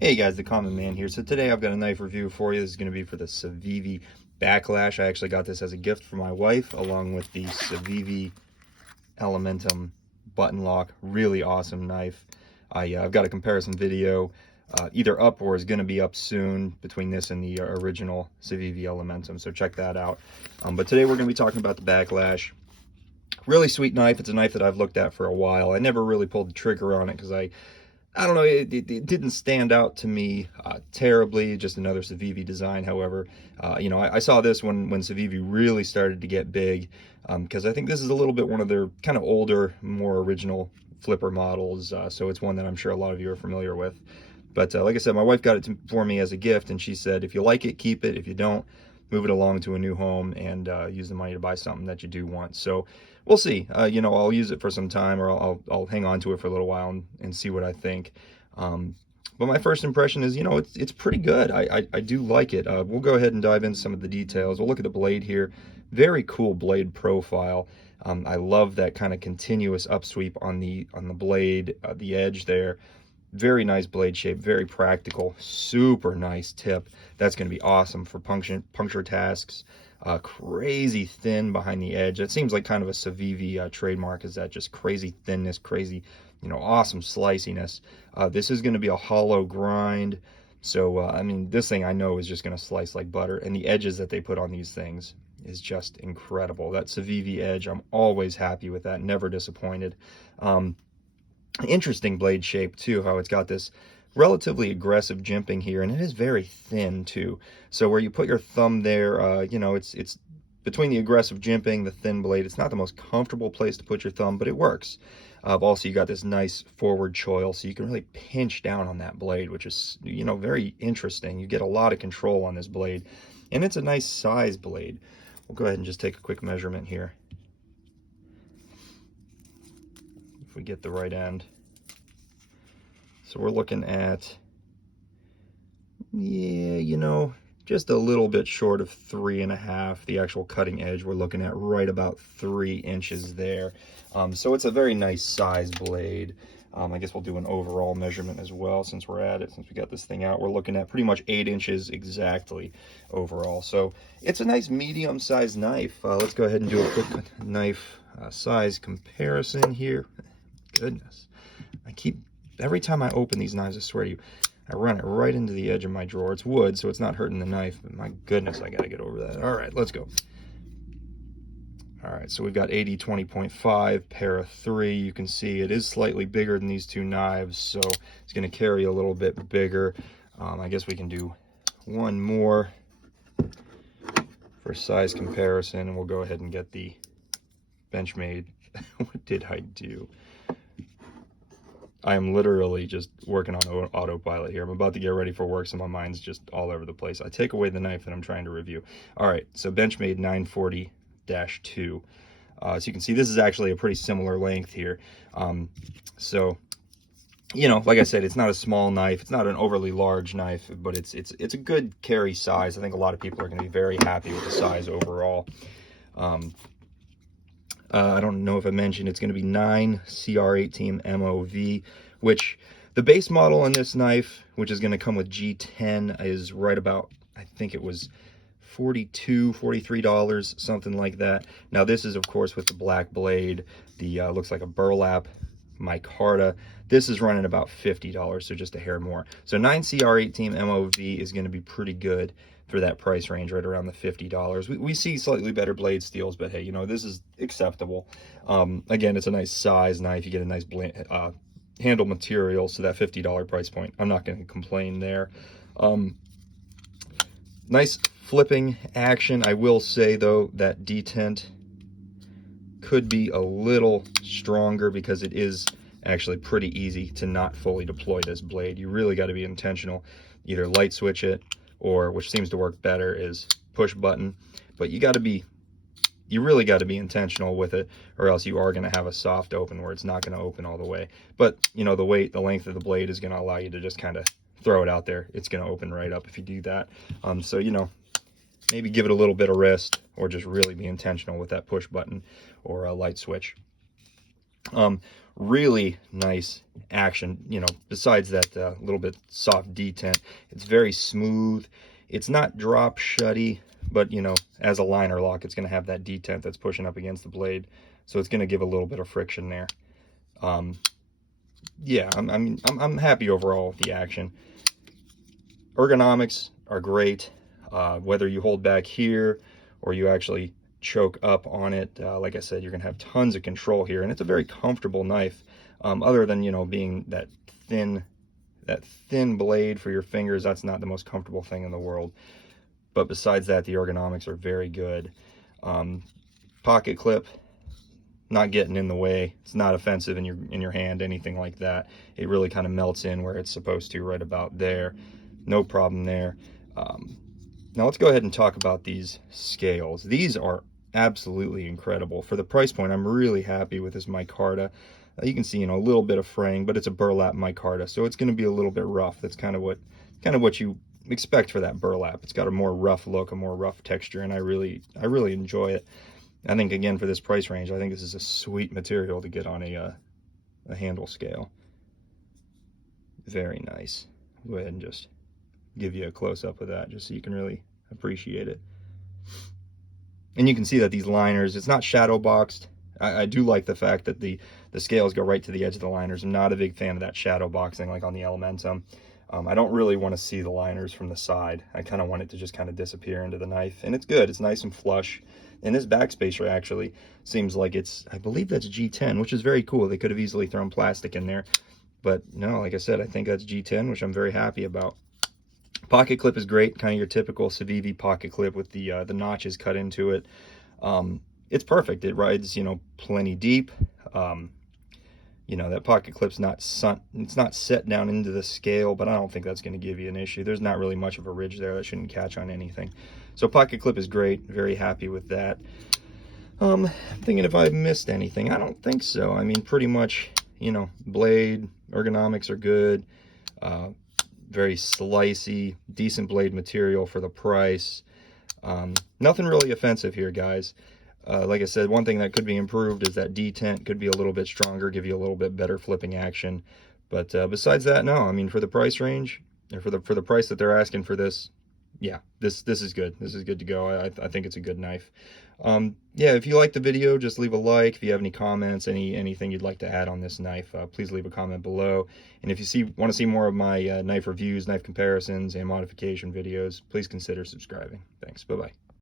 Hey guys, the Common Man here. So today I've got a knife review for you. This is going to be for the Civivi Backlash. I actually got this as a gift for my wife, along with the Civivi Elementum button lock. Really awesome knife. I've got a comparison video either up or is going to be up soon between this and the original Civivi Elementum, so check that out. But today we're going to be talking about the Backlash. Really sweet knife. It's a knife that I've looked at for a while. I never really pulled the trigger on it because I don't know, it didn't stand out to me terribly. Just another Civivi design. However, I saw this when Civivi really started to get big, because I think this is a little bit one of their kind of older, more original flipper models. So it's one that I'm sure a lot of you are familiar with. But like I said, my wife got it for me as a gift, and she said, if you like it, keep it. If you don't, move it along to a new home and use the money to buy something that you do want. So we'll see. I'll use it for some time, or I'll hang on to it for a little while and see what I think. But my first impression is, it's pretty good. I do like it. We'll go ahead and dive into some of the details. We'll look at the blade here. Very cool blade profile. I love that kind of continuous upsweep on the blade, the edge there. Very nice blade shape, very practical, super nice tip. That's going to be awesome for puncture tasks. Crazy thin behind the edge. It seems like kind of a Civivi trademark, is that just crazy thinness, crazy, awesome sliciness. This is going to be a hollow grind. So, I mean, this thing I know is just going to slice like butter. And the edges that they put on these things is just incredible. That Civivi edge, I'm always happy with that, never disappointed. Interesting blade shape too, how it's got this relatively aggressive jimping here, and it is very thin too. So where you put your thumb there, it's between the aggressive jimping, the thin blade. It's not the most comfortable place to put your thumb, but it works. Also, you got this nice forward choil, so you can really pinch down on that blade, which is, very interesting. You get a lot of control on this blade, and it's a nice size blade. We'll go ahead and just take a quick measurement here. If we get the right end. So we're looking at, just a little bit short of 3.5. The actual cutting edge, we're looking at right about 3 inches there. So it's a very nice size blade. I guess we'll do an overall measurement as well since we're at it. Since we got this thing out, we're looking at pretty much 8 inches exactly overall. So it's a nice medium-sized knife. Let's go ahead and do a quick knife size comparison here. Goodness, every time I open these knives, I swear to you, I run it right into the edge of my drawer. It's wood, so it's not hurting the knife, but my goodness, I gotta get over that. All right, let's go. All right, so we've got 80 20.5, pair of 3. You can see it is slightly bigger than these two knives, so it's gonna carry a little bit bigger. I guess we can do one more for size comparison, and we'll go ahead and get the Benchmade. What did I do? I am literally just working on autopilot here. I'm about to get ready for work, so my mind's just all over the place. I take away the knife that I'm trying to review. All right, so Benchmade 940-2. So you can see this is actually a pretty similar length here. So, like I said, it's not a small knife. It's not an overly large knife, but it's a good carry size. I think a lot of people are going to be very happy with the size overall. I don't know if I mentioned, it's going to be 9 CR18 MOV, which the base model on this knife, which is going to come with G10, is right about, I think it was $42, $43, something like that. Now this is, of course, with the black blade, the looks like a burlap micarta. This is running about $50, so just a hair more. So 9 CR18 MOV is going to be pretty good for that price range, right around the $50. We see slightly better blade steels, but hey, this is acceptable. Again, it's a nice size knife. You get a nice handle material, so that $50 price point, I'm not going to complain there. Nice flipping action. I will say, though, that detent could be a little stronger because it is actually pretty easy to not fully deploy this blade. You really got to be intentional. Either light switch it, or, which seems to work better, is push button. But you really got to be intentional with it, or else you are going to have a soft open where it's not going to open all the way. But the weight, the length of the blade is going to allow you to just kind of throw it out there. It's going to open right up if you do that. So maybe give it a little bit of rest, or just really be intentional with that push button or a light switch. Really nice action, you know, besides that little bit soft detent. It's very smooth. It's not drop shutty, but you know, as a liner lock, it's going to have that detent that's pushing up against the blade, so it's going to give a little bit of friction there. Yeah, I'm happy overall with the action. Ergonomics are great. Whether you hold back here or you actually choke up on it, like I said, you're gonna have tons of control here, and it's a very comfortable knife. Other than, you know, being that thin blade for your fingers, that's not the most comfortable thing in the world. But besides that, the ergonomics are very good. Pocket clip, not getting in the way. It's not offensive in your hand, anything like that. It really kind of melts in where it's supposed to, right about there. No problem there. Now let's go ahead and talk about these scales. These are absolutely incredible. For the price point, I'm really happy with this micarta. You can see, you know, a little bit of fraying, but it's a burlap micarta, so it's going to be a little bit rough. That's kind of what you expect for that burlap. It's got a more rough look, a more rough texture, and I really enjoy it. I think, again, for this price range, I think this is a sweet material to get on a handle scale. Very nice. Go ahead and just give you a close-up of that just so you can really appreciate it. And you can see that these liners, it's not shadow boxed. I do like the fact that the scales go right to the edge of the liners. I'm not a big fan of that shadow boxing like on the Elementum. I don't really want to see the liners from the side. I kind of want it to just kind of disappear into the knife, and it's good. It's nice and flush. And this backspacer actually seems like it's, I believe that's G10, which is very cool. They could have easily thrown plastic in there, but no, like I said, I think that's G10, which I'm very happy about. Pocket clip is great, kind of your typical Civivi pocket clip with the notches cut into it. It's perfect. It rides, you know, plenty deep. You know, that pocket clip's it's not set down into the scale, but I don't think that's going to give you an issue. There's not really much of a ridge there that shouldn't catch on anything. So pocket clip is great. Very happy with that. Thinking if I've missed anything. I don't think so. I mean, pretty much, you know, blade, ergonomics are good. Very slicey, decent blade material for the price. Nothing really offensive here, guys. Like I said, one thing that could be improved is that detent could be a little bit stronger, give you a little bit better flipping action. But besides that, no. I mean, for the price range, or for the price that they're asking for this, yeah, this is good. This is good to go. I think it's a good knife. Yeah, if you like the video, just leave a like. If you have any comments, anything you'd like to add on this knife, please leave a comment below. And if you want to see more of my knife reviews, knife comparisons, and modification videos, please consider subscribing. Thanks. Bye-bye.